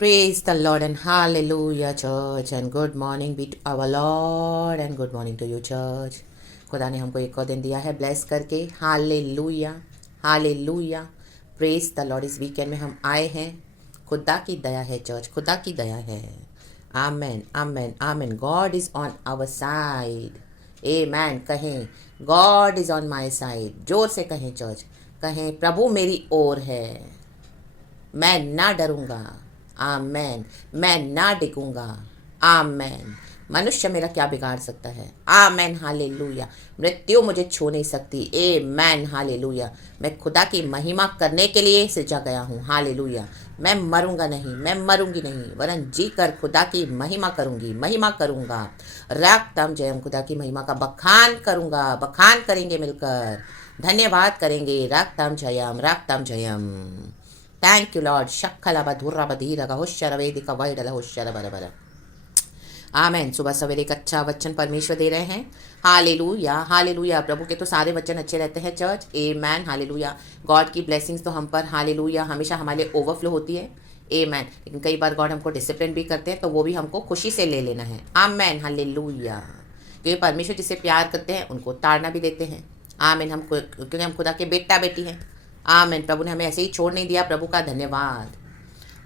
Praise the Lord and hallelujah, church, and good morning be to our Lord and good morning to you, church. खुदा ने हमको एक और दिन दिया है ब्लेस करके. हालेलुया, हालेलुया, प्रेज द लॉर्ड. इस वीकेंड में हम आए हैं. खुदा की दया है चर्च, खुदा की दया है. आमेन, आमेन, आमेन. God is on our side. आमेन. कहें God is on my side. जोर से कहें चर्च, कहें प्रभु मेरी ओर है, मैं ना डरूंगा. आमेन. मैं ना डिगूंगा. आमेन. मनुष्य मेरा क्या बिगाड़ सकता है. आमेन. हालेलुया. मृत्यु मुझे छू नहीं सकती. आमेन. हालेलुया. मैं खुदा की महिमा करने के लिए सजा गया हूँ. हालेलुया. मैं मरूंगा नहीं, मैं मरूंगी नहीं, वरन जी कर खुदा की महिमा करूंगी, महिमा करूंगा. रागतम जयम. खुदा की महिमा का बखान करूंगा, बखान करेंगे मिलकर, धन्यवाद करेंगे. रागतम जयम, रागतम जयम. Thank you Lord. शक्खलबा धुर्रबा धीरगा होश्चर वेदिका वैडल होश्चर बरबर. आमेन. सुबह सवेरे एक अच्छा वचन परमेश्वर दे रहे हैं. Hallelujah, hallelujah. प्रभु के तो सारे वचन अच्छे रहते हैं चर्च. आमेन. हालेलुया. गॉड की ब्लेसिंग्स तो हम पर हालेलुया हमेशा हमारे लिए ओवरफ्लो होती है. आमेन. लेकिन कई बार गॉड हमको डिसिप्लिन भी करते हैं, तो वो भी हमको खुशी से ले लेना है. आमेन. हालेलुया. क्योंकि परमेश्वर जिसे प्यार करते हैं उनको ताड़ना भी देते हैं. आमेन. हम क्योंकि हम खुदा के बेटा बेटी हैं. आमेन. प्रभु ने हमें ऐसे ही छोड़ नहीं दिया. प्रभु का धन्यवाद.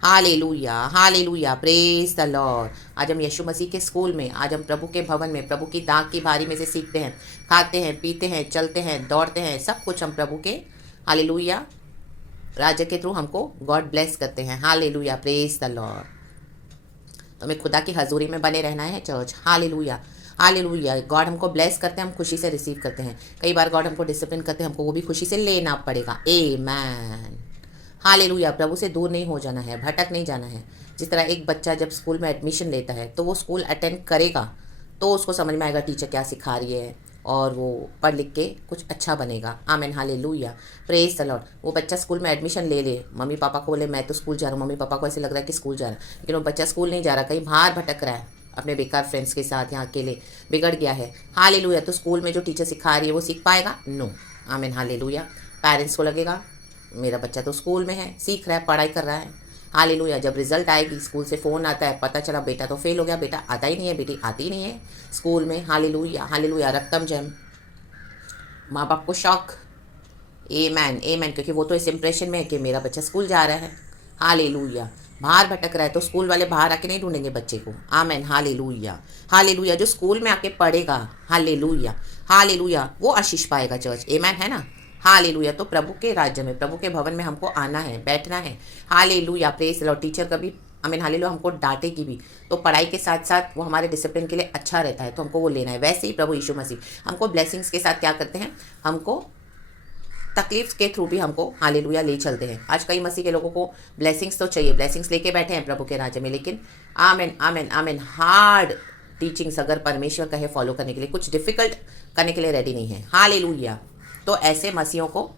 हालेलुया, हालेलुया. Praise the Lord. आज हम यीशु मसीह के स्कूल में, आज हम प्रभु के भवन में प्रभु की दाग की भारी में से सीखते हैं, खाते हैं, पीते हैं, चलते हैं, दौड़ते हैं. सब कुछ हम प्रभु के हालेलुया राज्य के थ्रू हमको गॉड ब्लेस करते हैं. हालेलुया. Praise the Lord. तो हमें खुदा की हजूरी में बने रहना है चर्च. Hallelujah, hallelujah. गॉड हमको ब्लेस करते हैं, हम खुशी से रिसीव करते हैं. कई बार गॉड हमको डिसिप्लिन करते हैं, हमको वो भी खुशी से लेना पड़ेगा. आमेन. हालेलुया. प्रभु से दूर नहीं हो जाना है, भटक नहीं जाना है. जिस तरह एक बच्चा जब स्कूल में एडमिशन लेता है तो वो स्कूल अटेंड करेगा तो उसको समझ में आएगा टीचर क्या सिखा रही है, और वो पढ़ लिख के कुछ अच्छा बनेगा. आमेन. हालेलुया. Praise the Lord. वो बच्चा स्कूल में एडमिशन ले ले, मम्मी पापा को बोले मैं तो स्कूल जा रहा हूँ, मम्मी पापा को ऐसे लग रहा है कि स्कूल जा रहा है, लेकिन वो बच्चा स्कूल नहीं जा रहा, कहीं बाहर भटक रहा है अपने बेकार फ्रेंड्स के साथ, यहाँ अकेले बिगड़ गया है. हालेलुया. तो स्कूल में जो टीचर सिखा रही है वो सीख पाएगा? नो. आमेन. हालेलुया. पेरेंट्स को लगेगा मेरा बच्चा तो स्कूल में है, सीख रहा है, पढ़ाई कर रहा है. हालेलुया. जब रिजल्ट आएगी, स्कूल से फ़ोन आता है, पता चला बेटा तो फेल हो गया, बेटा आता ही नहीं है, बेटी आती ही नहीं है स्कूल में. हालेलुया, हालेलुया. रक्तम जयम. माँ बाप को शौक. आमेन, आमेन. क्योंकि वो तो इस इंप्रेशन में है कि मेरा बच्चा स्कूल जा रहा है. हालेलुया. बाहर भटक रहा है तो स्कूल वाले बाहर आके नहीं ढूंढेंगे बच्चे को. आमेन. हालेलुया, हालेलुया. जो स्कूल में आके पढ़ेगा, हालेलुया, हालेलुया, वो आशीष पाएगा चर्च. आमेन. है ना. हालेलुया. तो प्रभु के राज्य में, प्रभु के भवन में हमको आना है, बैठना है. हालेलुया. Praise the Lord. टीचर कभी आमीन हालेलुया हमको डांटेगी भी तो पढ़ाई के साथ साथ वो हमारे डिसिप्लिन के लिए अच्छा रहता है, तो हमको वो लेना है. वैसे ही प्रभु यीशु मसीह हमको ब्लेसिंग्स के साथ क्या करते हैं, हमको तकलीफ के थ्रू भी हमको हालेलुया ले चलते हैं. आज कई मसीह के लोगों को ब्लेसिंग्स तो चाहिए, ब्लेसिंग्स लेके बैठे हैं प्रभु के राज्य में, लेकिन आमेन, आमेन, आमेन, हार्ड टीचिंग्स अगर परमेश्वर कहे फॉलो करने के लिए, कुछ डिफिकल्ट करने के लिए रेडी नहीं है. हालेलुया. तो ऐसे मसीहों को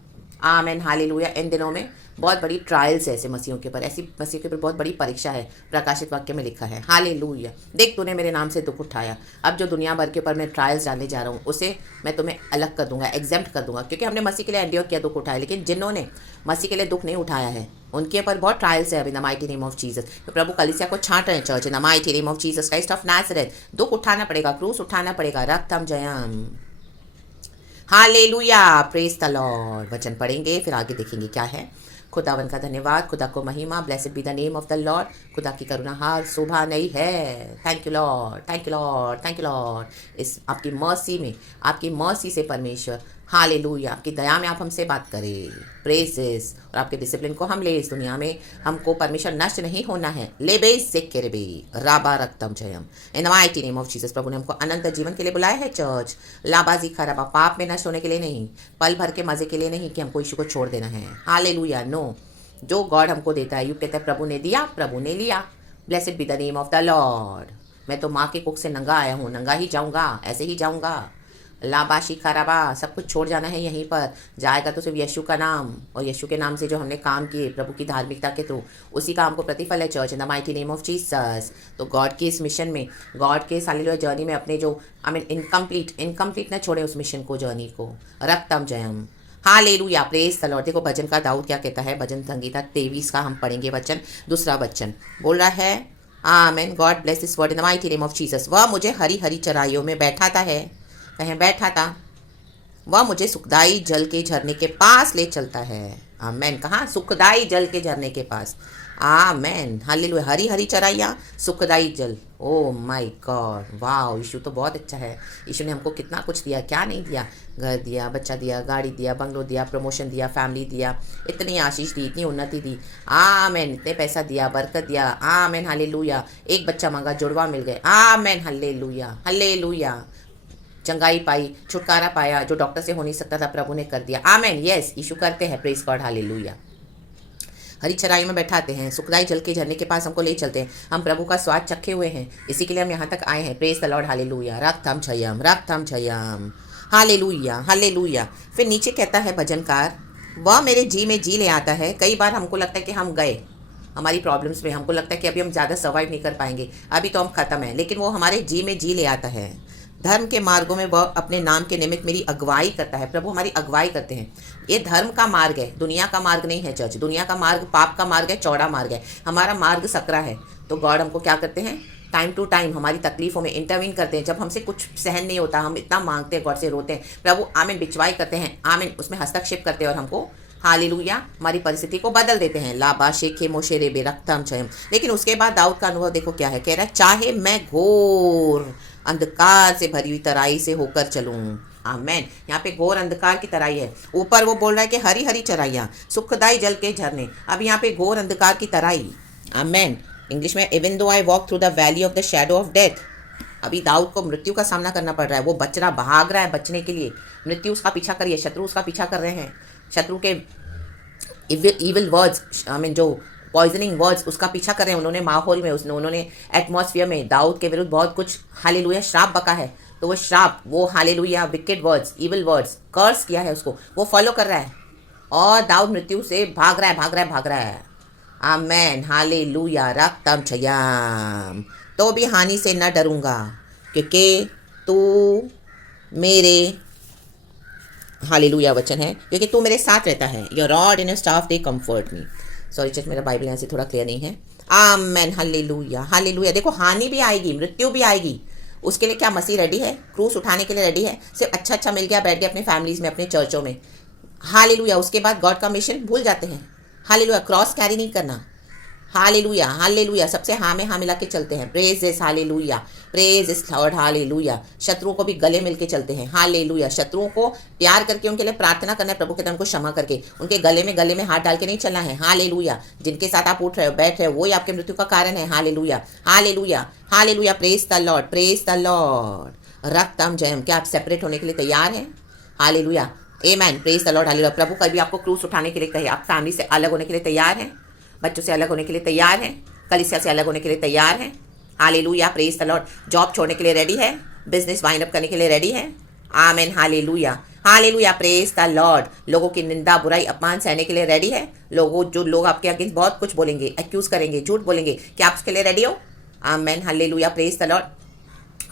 आमेन हालेलुया इन दिनों में बहुत बड़ी ट्रायल्स है ऐसे मसीहों के ऊपर, ऐसी मसीहों के ऊपर बहुत बड़ी परीक्षा है. प्रकाशित वाक्य में लिखा है. हालेलुया. देख तूने मेरे नाम से दुख उठाया, अब जो दुनिया भर के ऊपर मैं ट्रायल्स डालने जा रहा हूँ उसे मैं तुम्हें अलग कर दूंगा, एग्जेम्प्ट कर दूंगा. क्योंकि हमने मसीह के लिए एंड्योर किया, दुख उठाया, लेकिन जिन्होंने मसीह के लिए दुख नहीं उठाया है उनके ऊपर बहुत ट्रायल्स है अभी. The mighty name of Jesus. तो प्रभु कलीसिया को छांट रहे हैं church. The mighty name of Jesus Christ of Nazareth. दुख उठाना पड़ेगा, क्रूस उठाना पड़ेगा. रक्तम जयम. हालेलुया. Praise the Lord. वचन पढ़ेंगे फिर आगे देखेंगे क्या है. खुदावन का धन्यवाद, खुदा को महिमा. Blessed be the name of the Lord. खुदा की करुणा हार शोभा नहीं है. Thank you Lord, thank you Lord, thank you Lord. इस आपकी मर्सी में, आपकी मर्सी से परमेश्वर हालेलुया आपकी दया में आप हमसे बात करें. प्रेजेस और आपके डिसिप्लिन को हम ले इस दुनिया में. हमको परमेश्वर नष्ट नहीं होना है. ले बे से केरे राबा रक्तम जयम. In the mighty name of Jesus. प्रभु ने हमको अनंत जीवन के लिए बुलाया है चर्च. लाबाजी खराबा पाप में नष्ट होने के लिए नहीं, पल भर के मजे के लिए नहीं कि हमको यीशु को छोड़ देना है. हालेलुया. नो. जो गॉड हमको देता है, यू कहता है प्रभु ने दिया, प्रभु ने लिया. Blessed be the name of the Lord. मैं तो माँ के कुख से नंगा आया हूँ, नंगा ही जाऊँगा, ऐसे ही जाऊँगा. लाबाशी खराबा सब कुछ छोड़ जाना है. यहीं पर जाएगा तो सिर्फ यीशु का नाम, और यीशु के नाम से जो हमने काम किए प्रभु की धार्मिकता के थ्रू, उसी का हमको प्रतिफल है church. In the mighty name of Jesus. तो गॉड की इस मिशन में, गॉड के हालेलुया जर्नी में अपने जो आई मीन इनकम्प्लीट ना छोड़े उस मिशन को, जर्नी को. रक्तम जयम. हालेलुया, प्रेज द लॉर्ड। देखो भजन का दाऊद क्या कहता है, भजन संगीता 23 का हम पढ़ेंगे वचन, दूसरा वचन बोल रहा है, आमेन, God bless this word in the mighty name of Jesus. वह मुझे हरी हरी चराइयों में बैठाता है, कहें बैठा, वह मुझे सुखदाई जल के झरने के पास ले चलता है। आमेन, कहाँ? सुखदाई जल के झरने के पास। आमेन, हालेलुया। हरी हरी चराइयाँ, सुखदाई जल। ओ माय गॉड, वाह, यीशु तो बहुत अच्छा है। यीशु ने हमको कितना कुछ दिया, क्या नहीं दिया? घर दिया, बच्चा दिया, गाड़ी दिया, बंगलो दिया, प्रमोशन दिया, फैमिली दिया, इतनी आशीष दी, इतनी उन्नति दी। आमेन, इतने पैसा दिया, बरकत दिया। आमेन, हालेलुया। एक बच्चा मांगा, जुड़वा मिल गए। आमेन, हालेलुया, हालेलुया। चंगाई पाई, छुटकारा पाया, जो डॉक्टर से हो नहीं सकता था प्रभु ने कर दिया। आमेन, यस, यीशु करते हैं, प्रेज गॉड, हालेलुया। हरी चराई में बैठाते हैं, सुखदाई जल के झरने के पास हमको ले चलते हैं। हम प्रभु का स्वाद चखे हुए हैं, इसी के लिए हम यहाँ तक आए हैं। प्रेज द लॉर्ड, हालेलुया। रक्तम छयम, रक्तम छयम, हालेलुया, हालेलुया। फिर नीचे कहता है भजनकार, वह मेरे जी में जी ले आता है। कई बार हमको लगता है कि हम गए हमारी प्रॉब्लम्स में, हमको लगता है कि अभी हम ज़्यादा सर्वाइव नहीं कर पाएंगे, अभी तो हम ख़त्म हैं, लेकिन वो हमारे जी में जी ले आता है। धर्म के मार्गों में वह अपने नाम के निमित्त मेरी अगुवाई करता है। प्रभु हमारी अगुवाई करते हैं। ये धर्म का मार्ग है, दुनिया का मार्ग नहीं है चर्च। दुनिया का मार्ग पाप का मार्ग है, चौड़ा मार्ग है। हमारा मार्ग सकरा है। तो गॉड हमको क्या करते हैं, टाइम टू टाइम हमारी तकलीफ़ों में इंटरवीन करते हैं। जब हमसे कुछ सहन नहीं होता, हम इतना मांगते हैं, गॉड से रोते हैं, प्रभु आमीन बिचवाई करते हैं, आमीन उसमें हस्तक्षेप करते हैं और हमको हालेलुया हमारी परिस्थिति को बदल देते हैं। लाबा शेखे मोशे रेबे रक्तम चयम। लेकिन उसके बाद दाऊद का अनुभव देखो क्या है, कह रहा है, चाहे मैं घोर अंधकार से भरी हुई तराई से होकर चलूं। आमेन, यहाँ पे घोर अंधकार की तराई है। ऊपर वो बोल रहा है कि हरी हरी चराइयाँ, सुखदाई जल के झरने। अब यहाँ पे घोर अंधकार की तराई। आमेन, इंग्लिश में, even though I walk through the valley of the shadow of death. अभी दाऊद को मृत्यु का सामना करना पड़ रहा है। वो बच रहा, भाग रहा है बचने के लिए। मृत्यु उसका पीछा कर रही है, शत्रु उसका पीछा कर रहे हैं। शत्रु के इविल वर्ड्स, आई मीन जो पॉइजनिंग वर्ड्स उसका पीछा कर रहे हैं। उन्होंने माहौल में, उन्होंने एटमॉस्फेयर में दाऊद के विरुद्ध बहुत कुछ हालेलुया श्राप बका है। तो वो श्राप, वो हालेलुया wicked words, evil words, curse किया है उसको, वो फॉलो कर रहा है और दाऊद मृत्यु से भाग रहा है, भाग रहा है, भाग रहा है। आमेन, हालेलुया। रक्तम छयाम, तो भी हानि से न डरूंगा, क्योंकि तू मेरे, हालेलुया वचन है, क्योंकि तू मेरे साथ रहता है। Your rod and your staff they comfort me. Sorry church, मेरा बाइबल यहाँ से थोड़ा क्लियर नहीं है। आमेन, हालेलुया, हालेलुया। देखो हानि भी आएगी, मृत्यु भी आएगी, उसके लिए क्या मसीह रेडी है, क्रूस उठाने के लिए रेडी है। सिर्फ अच्छा अच्छा मिल गया, बैठ गया अपने फैमिलीज में, अपने चर्चों में, हालेलुया। उसके बाद गॉड का मिशन भूल जाते हैं। हालेलुया, क्रॉस कैरी नहीं करना। हालेलुया, हालेलुया, सबसे हाँ में हाँ मिला के चलते हैं। प्रेज इस हालेलुया, प्रेज इस लॉर्ड, हालेलुया। शत्रुओं को भी गले मिल के चलते हैं। हालेलुया, शत्रुओं को प्यार करके उनके लिए प्रार्थना करना है, प्रभु के नाम को क्षमा करके उनके गले में हाथ डाल के नहीं चलना है। हालेलुया, जिनके साथ आप उठ रहे हो, बैठ रहे हो, वही आपके मृत्यु का कारण है। हालेलुया, हालेलुया, हालेलुया। Praise the Lord, praise the Lord. रक्तम जयम। क्या आप सेपरेट होने के लिए तैयार हैं? हालेलुया, आमेन, प्रेज द लॉर्ड, हालेलुया। प्रभु कभी आपको क्रूस उठाने के लिए कहे, आप फैमिली से अलग होने के लिए तैयार हैं, बच्चों से अलग होने के लिए तैयार हैं, कलीसिया से अलग होने के लिए तैयार हैं। Hallelujah, praise the Lord. Job छोड़ने के लिए रेडी है, बिजनेस वाइंड अप करने के लिए रेडी है। आमेन, हालेलुया, हालेलुया, प्रेज द लॉर्ड। लोगों की निंदा बुराई अपमान सहने के लिए रेडी है। जो लोग आपके अगेंस्ट बहुत कुछ बोलेंगे, एक्यूज करेंगे, झूठ बोलेंगे, क्या आप उसके लिए रेडी हो? आमेन, हालेलुया, praise the Lord,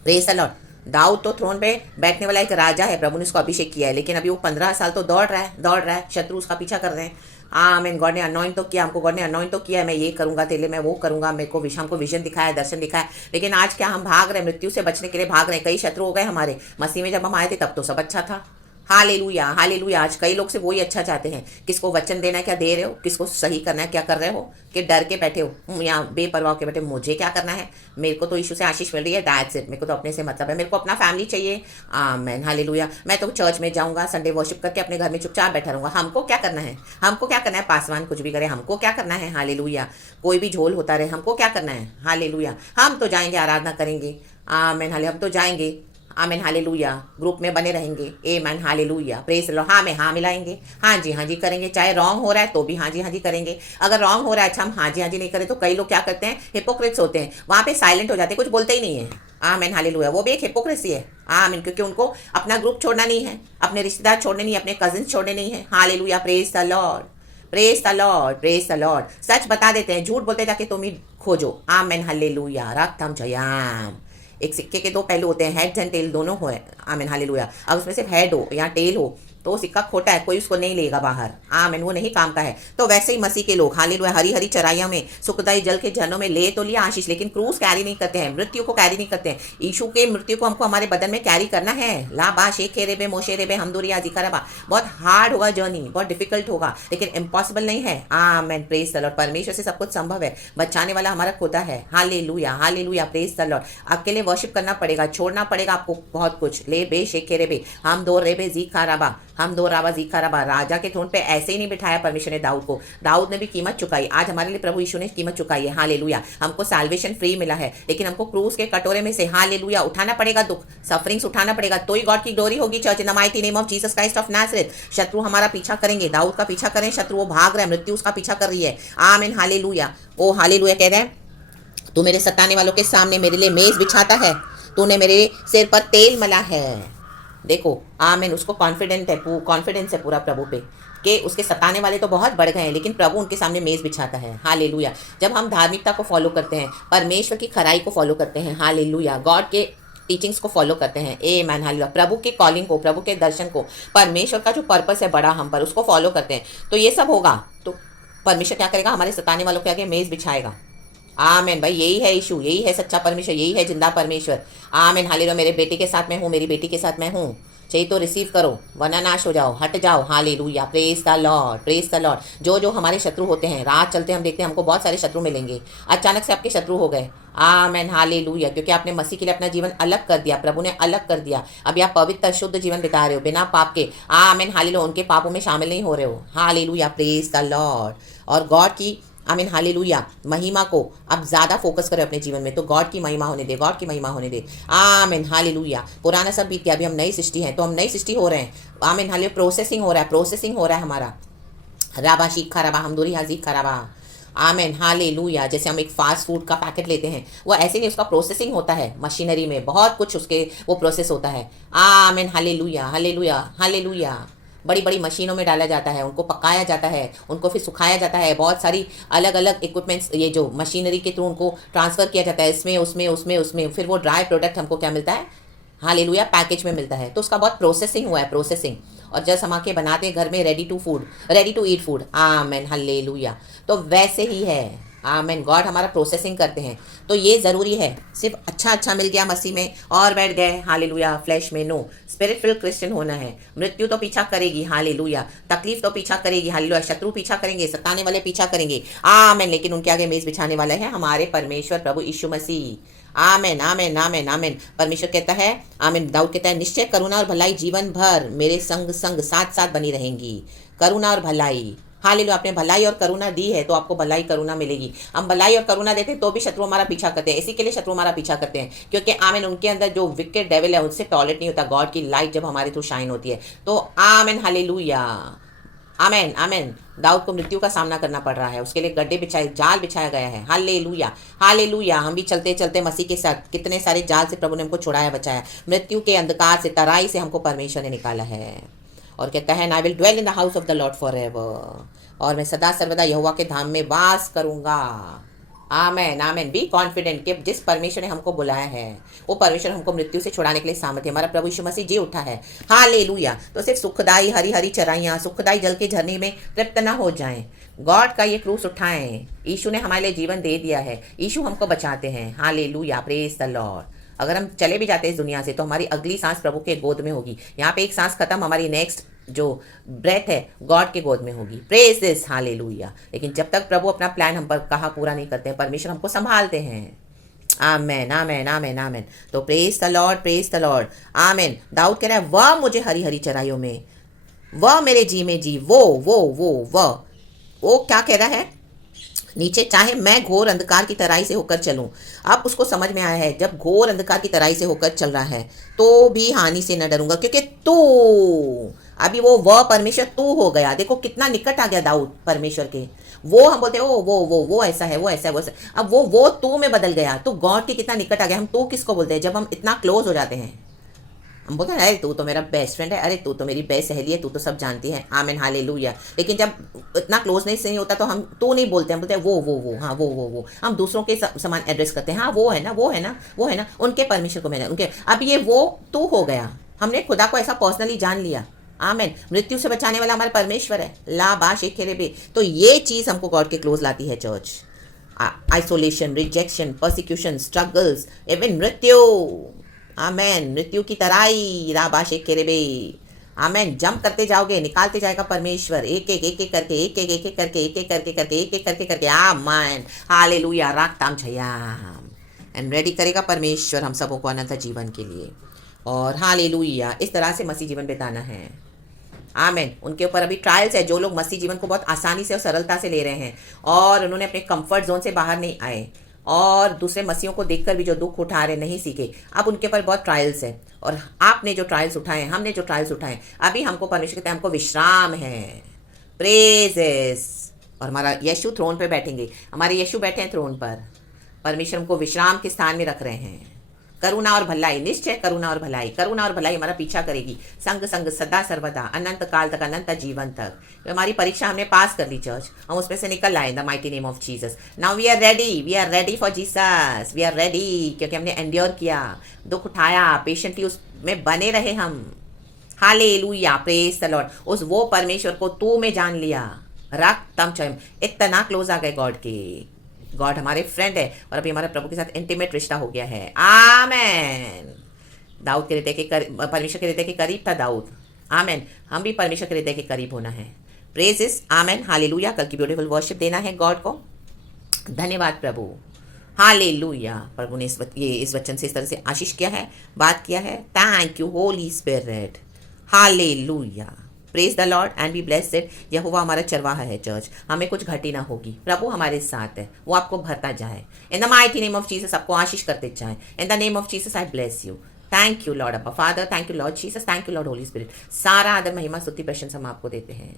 praise the Lord. दाऊद तो थ्रोन पे बैठने वाला एक राजा है, प्रभु ने उसको अभिषेक किया है, लेकिन अभी वो 15 साल तो दौड़ रहा है, शत्रु उसका पीछा कर रहे हैं। आमीन, गॉड ने अनॉइंट तो किया, हमको गॉड ने अनॉइंट तो किया है, मैं ये करूंगा तेरे लिए, मैं वो करूंगा, मेरे को हमको विजन दिखाया, दर्शन दिखाया, लेकिन आज क्या हम भाग रहे हैं, मृत्यु से बचने के लिए भाग रहे हैं। कई शत्रु हो गए हमारे। मसीह में जब हम आए थे तब तो सब अच्छा था। Hallelujah, hallelujah. आज कई लोग से वही अच्छा चाहते हैं। किसको वचन देना है, क्या दे रहे हो, किसको सही करना है, क्या कर रहे हो, कि डर के बैठे हो या बेपरवाह के बैठे, मुझे क्या करना है, मेरे को तो यीशु से आशीष मिल रही है, दैट्स इट, मेरे को तो अपने से मतलब है, मेरे को अपना फैमिली चाहिए। आमीन, हालेलुया। मैं तो चर्च में जाऊंगा, संडे वर्शिप करके अपने घर में चुपचाप बैठा रहूंगा। हमको क्या करना है, हमको क्या करना है, पासवान कुछ भी करे, हमको क्या करना है। हालेलुया, कोई भी झोल होता रहे, हमको क्या करना है। हालेलुया, हम तो जाएंगे, आराधना करेंगे। आमीन, हाले हम तो जाएंगे। आमीन, हालेलुया। ग्रुप में बने रहेंगे। आमीन, हालेलुया, प्रेज लो। हाँ में हाँ मिलाएंगे, हाँ जी करेंगे। चाहे रॉन्ग हो रहा है तो भी हाँ जी करेंगे। अगर रॉन्ग हो रहा है, अच्छा हम हाँ जी नहीं करें, तो कई लोग क्या करते हैं, हिपोक्रेट्स होते हैं, वहाँ पे साइलेंट हो जाते हैं, कुछ बोलते ही नहीं है। आमीन, हालेलुया। वो भी एक हिपोक्रेसी है। आमीन, क्योंकि उनको अपना ग्रुप छोड़ना नहीं है, अपने रिश्तेदार छोड़ने नहीं है, अपने कजिन्स छोड़ने नहीं है। हालेलुया, praise the Lord, praise the Lord, praise the Lord. सच बता देते हैं, झूठ बोलते जाके तुम ही खोजो। आमीन, हालेलुया। रक्तम जयाम। एक सिक्के के दो पहलू होते हैं, हेड एंड टेल दोनों हो। आमीन, हालेलुया। अब उसमें सिर्फ हेड हो या टेल हो तो वो सिक्का खोटा है, कोई उसको नहीं लेगा बाहर। आमीन, वो नहीं काम का है। तो वैसे ही मसीह के लोग हालेलुया हरी हरी चराइयों में, सुखदाई जल के झरनों में ले तो लिया आशीष, लेकिन क्रूस कैरी नहीं करते हैं, मृत्यु को कैरी नहीं करते हैं। यीशु के मृत्यु को हमको हमारे बदन में कैरी करना है। ला बा शेखे रेबे मोशे रेबे हमदुरिया जिकरबा। बहुत हार्ड होगा जर्नी, बहुत डिफिकल्ट होगा, लेकिन इम्पॉसिबल नहीं है। आमीन, प्रेज द लॉर्ड। परमेश्वर से सब कुछ संभव है। बचाने वाला हमारा खुदा है। हालेलुया हालेलुया, प्रेज द लॉर्ड। अकेले वर्शिप करना पड़ेगा, छोड़ना पड़ेगा आपको बहुत कुछ। ले बे शेखे रेबे हम दो रेबे जी खाराबा, हम दो राबा जी खाराबा। राजा के थ्रोन पे ऐसे ही नहीं बिठाया परमेश्वर ने दाऊद को। दाऊद ने भी कीमत चुकाई। आज हमारे लिए प्रभु यीशु ने कीमत चुकाई है। हालेलुया, हमको साल्वेशन फ्री मिला है, लेकिन हमको क्रूस के कटोरे में से हालेलुया उठाना पड़ेगा, दुख सफरिंग्स उठाना पड़ेगा, तो ही गॉड की ग्लोरी होगी। Church in the mighty name of Jesus Christ of Nazareth. शत्रु हमारा पीछा करेंगे, दाऊद का पीछा करें, शत्रु वो भाग रहा है, मृत्यु उसका पीछा कर रही है। आमीन हालेलुया। ओ हालेलुया कह रहे हैं, तू मेरे सताने वालों के सामने मेरे लिए मेज बिछाता है, तूने मेरे सिर पर तेल मला है। देखो आमीन, उसको कॉन्फिडेंस है पूरा प्रभु पे कि उसके सताने वाले तो बहुत बढ़ गए हैं, लेकिन प्रभु उनके सामने मेज बिछाता है। हालेलुया। जब हम धार्मिकता को फॉलो करते हैं, परमेश्वर की खराई को फॉलो करते हैं, हालेलुया, गॉड के टीचिंग्स को फॉलो करते हैं, ए मैन हालेलुया, प्रभु के कॉलिंग को, प्रभु के दर्शन को, परमेश्वर का जो पर्पस है बड़ा हम पर, उसको फॉलो करते हैं, तो ये सब होगा। तो परमेश्वर क्या करेगा, हमारे सताने वालों के आगे मेज बिछाएगा। आमीन भाई, यही है यीशु, यही है सच्चा परमेश्वर, यही है जिंदा परमेश्वर। आमीन हालेलुया। मेरे बेटे के साथ मैं हूँ, मेरी बेटी के साथ मैं हूँ। चाहिए तो रिसीव करो, वरना नाश हो जाओ, हट जाओ। Hallelujah, praise the Lord, praise the Lord. जो हमारे शत्रु होते हैं, रात चलते हम देखते हैं हमको बहुत सारे शत्रु मिलेंगे, अचानक से आपके शत्रु हो गए। आमीन हालेलुया, क्योंकि आपने मसीह के लिए अपना जीवन अलग कर दिया, प्रभु ने अलग कर दिया। अभी आप पवित्र शुद्ध जीवन बिता रहे हो बिना पाप के। आमीन हालेलुया, उनके पापों में शामिल नहीं हो रहे हो। Hallelujah, praise the Lord. और गॉड की आमीन हालेलुया महिमा को अब ज़्यादा फोकस करें अपने जीवन में, तो गॉड की महिमा होने दे, गॉड की महिमा होने दे। आमीन हालेलुया। पुराना सब बीत गया, अभी हम नई सृष्टि हैं, तो हम नई सृष्टि हो रहे हैं। आमीन हालेलुया। प्रोसेसिंग हो रहा है, प्रोसेसिंग हो रहा है हमारा। राबा शीख खराबा हमदुरी हाजी खराबा। आमीन हालेलुया। जैसे हम एक फास्ट फूड का पैकेट लेते हैं, वो ऐसे नहीं, उसका प्रोसेसिंग होता है मशीनरी में, बहुत कुछ उसके वो प्रोसेस होता है। आमीन हालेलुया हालेलुया हालेलुया। बड़ी बड़ी मशीनों में डाला जाता है, उनको पकाया जाता है, उनको फिर सुखाया जाता है, बहुत सारी अलग अलग इक्विपमेंट्स, ये जो मशीनरी के थ्रू उनको ट्रांसफ़र किया जाता है, इसमें उसमें उसमें उसमें, फिर वो ड्राई प्रोडक्ट हमको क्या मिलता है, हालेलुया, पैकेज में मिलता है। तो उसका बहुत प्रोसेसिंग हुआ है, प्रोसेसिंग। और जब हम आके बनाते हैं घर में ready to eat food, amen hallelujah, तो वैसे ही है। आमेन, गॉड हमारा प्रोसेसिंग करते हैं, तो ये ज़रूरी है। सिर्फ अच्छा मिल गया मसीह में और बैठ गए, हालेलुया, फ्लैश में नो। स्पिरिट फिल क्रिश्चियन होना है। मृत्यु तो पीछा करेगी, हालेलुया, तकलीफ तो पीछा करेगी, हालेलुया, शत्रु पीछा करेंगे, सताने वाले पीछा करेंगे, आमेन, लेकिन उनके आगे मेज बिछाने वाला है हमारे परमेश्वर प्रभु यीशु मसीह। आमेन आमेन आमेन आमेन। परमेश्वर कहता है, आमेन, दाऊद कहता है, निश्चय करुणा और भलाई जीवन भर मेरे संग संग साथ साथ बनी रहेंगी। करुणा और भलाई, हालेलुया, आपने भलाई और करुणा दी है तो आपको भलाई करुणा मिलेगी। हम भलाई और करुणा देते हैं तो भी शत्रु हमारा पीछा करते हैं, इसी के लिए शत्रु हमारा पीछा करते हैं, क्योंकि आमेन, उनके अंदर जो विकेट डेविल है उससे टॉयलेट नहीं होता। गॉड की लाइट जब हमारे थ्रू शाइन होती है तो आमेन हालेलुया, आमेन आमेन। दाऊद को मृत्यु का सामना करना पड़ रहा है, उसके लिए गड्ढे बिछाए, जाल बिछाया गया है। हालेलुया हालेलुया। हम भी चलते चलते मसीह के साथ कितने सारे जाल से प्रभु ने हमको छुड़ाया, बचाया, मृत्यु के अंधकार से, तराई से हमको परमेश्वर ने निकाला है। और कहता है, I will dwell in the house of the Lord for ever, और मैं सदा सर्वदा यहोवा के धाम में वास करूंगा। आमेन आमेन। बी कॉन्फिडेंट कि जिस परमेश्वर ने हमको बुलाया है वो परमेश्वर हमको मृत्यु से छुड़ाने के लिए सामर्थ्य, हमारा प्रभु यीशु मसीह जी उठा है। हालेलुया। तो सिर्फ सुखदाई हरी हरी चराइयाँ, सुखदाई जल के झरने में तृप्त न हो जाएं, गॉड का ये क्रूस उठाएं। यीशु ने हमारे लिए जीवन दे दिया है, यीशु हमको बचाते हैं। Hallelujah, praise the Lord. अगर हम चले भी जाते हैं इस दुनिया से तो हमारी अगली सांस प्रभु के गोद में होगी। यहाँ पे एक सांस खत्म, हमारी नेक्स्ट जो ब्रेथ है गॉड के गोद में होगी। Praise this, hallelujah. लेकिन जब तक प्रभु अपना प्लान हम पर कहा पूरा नहीं करते हैं, परमेश्वर हमको संभालते हैं। आमेन आमेन आमेन आमेन। तो praise the Lord, praise the Lord. आमेन। दाऊद कह रहा है, वह मुझे हरी हरी चराइयों में, वह मेरे जी में जी, वो क्या कह रहा है नीचे, चाहे मैं घोर अंधकार की तराई से होकर चलूं। अब उसको समझ में आया है, जब घोर अंधकार की तराई से होकर चल रहा है तो भी हानि से न डरूंगा, क्योंकि तू, अभी वो परमेश्वर तू हो गया। देखो कितना निकट आ गया दाऊद परमेश्वर के। वो हम बोलते हैं वो ऐसा है, वो ऐसा है, वो ऐसा। अब वो तू में बदल गया, तो गॉड के कितना निकट आ गया। हम तू किसको बोलते हैं, जब हम इतना क्लोज हो जाते हैं। हम बोलते हैं, अरे तू तो मेरा बेस्ट फ्रेंड है, अरे तू तो मेरी बेस्ट सहेली है, तू तो सब जानती है। आमेन हालेलुया। लेकिन जब इतना क्लोजनेस नहीं होता तो हम तू नहीं बोलते, हम बोलते हैं वो हाँ वो। हम दूसरों के समान एड्रेस करते हैं, हाँ वो है ना, उनके परमेश्वर को मैंने उनके। अब ये वो तू हो गया, हमने खुदा को ऐसा पर्सनली जान लिया। आमेन। मृत्यु से बचाने वाला हमारा परमेश्वर है। ला बा शेखेरे बे। तो ये चीज़ हमको गॉड के क्लोज लाती है church. Isolation, rejection, persecution, struggles, even मृत्यु। आमेन। मृत्यु की तराई राबा शेखेरे बे। आमेन। जंप करते जाओगे, निकालते जाएगा परमेश्वर, एक एक करके, एक एक करके, एक एक करके। आमेन। हालेलुया। राग ताम छयाम। एंड रेडी करेगा परमेश्वर हम सबों को अनंत जीवन के लिए। और हालेलुया, इस तरह से मसीह जीवन बिताना है। आमेन। उनके ऊपर अभी ट्रायल्स है। जो लोग मसीह जीवन को बहुत आसानी से और सरलता से ले रहे हैं और उन्होंने अपने कंफर्ट जोन से बाहर नहीं आए और दूसरे मसीहों को देखकर भी जो दुख उठा रहे नहीं सीखे, अब उनके ऊपर बहुत ट्रायल्स है। और आपने जो ट्रायल्स उठाए, हमने जो ट्रायल्स उठाए, अभी हमको परमेश्वर कहते हैं हमको विश्राम है। प्रेजेस। और हमारा यीशु थ्रोन पे बैठेंगे। हमारे यीशु बैठे हैं थ्रोन पर। परमेश्वर हमको विश्राम के स्थान में रख रहे हैं। करुणा और भलाई, निश्चय करुणा और भलाई, करुणा और भलाई हमारा पीछा करेगी संग संग सदा सर्वदा, अनंत काल तक, अनंत जीवन तक। हमारी परीक्षा हमने पास कर ली चर्च, हम उसमें से निकल आए in the mighty name of Jesus. Now we are ready for Jesus. We are ready, क्योंकि हमने एंड्योर किया, दुख उठाया, पेशेंटली उसमें बने रहे हम। Hallelujah, praise the Lord. उस वो परमेश्वर को तू में जान लिया। रख तम चम, इतना क्लोज आ गए गॉड के। गॉड हमारे फ्रेंड है और अभी हमारे प्रभु के साथ इंटीमेट रिश्ता हो गया है। आमेन। दाऊद के हृदय के परमेश्वर के हृदय के करीब था दाऊद। आमेन। हम भी परमेश्वर के हृदय के करीब होना है। प्रेज इस। आमेन। हालेलुया। कल की ब्यूटीफुल वर्शिप देना है गॉड को। धन्यवाद प्रभु। हालेलुया। प्रभु ने इस वचन से इस तरह से आशीष किया है, बात किया है। Thank you Holy Spirit. हालेलुया। Praise the Lord and be blessed. यहोवा हमारा चरवाहा है चर्च, हमें कुछ घटी ना होगी। प्रभु हमारे साथ है, वो आपको भरता जाए। In the mighty name of Jesus आपको आशीष करते जाए। In the name of Jesus I bless you. Thank you Lord Abba Father, thank you Lord Jesus, thank you Lord Holy Spirit. सारा आदर महिमा स्तुति प्रशंसा हम आपको देते हैं।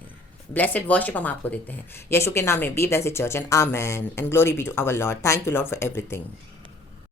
ब्लेसेड वर्शिप हम आपको देते हैं यीशु के नाम में। Be blessed church and amen and glory be to our Lord. Thank you Lord for everything.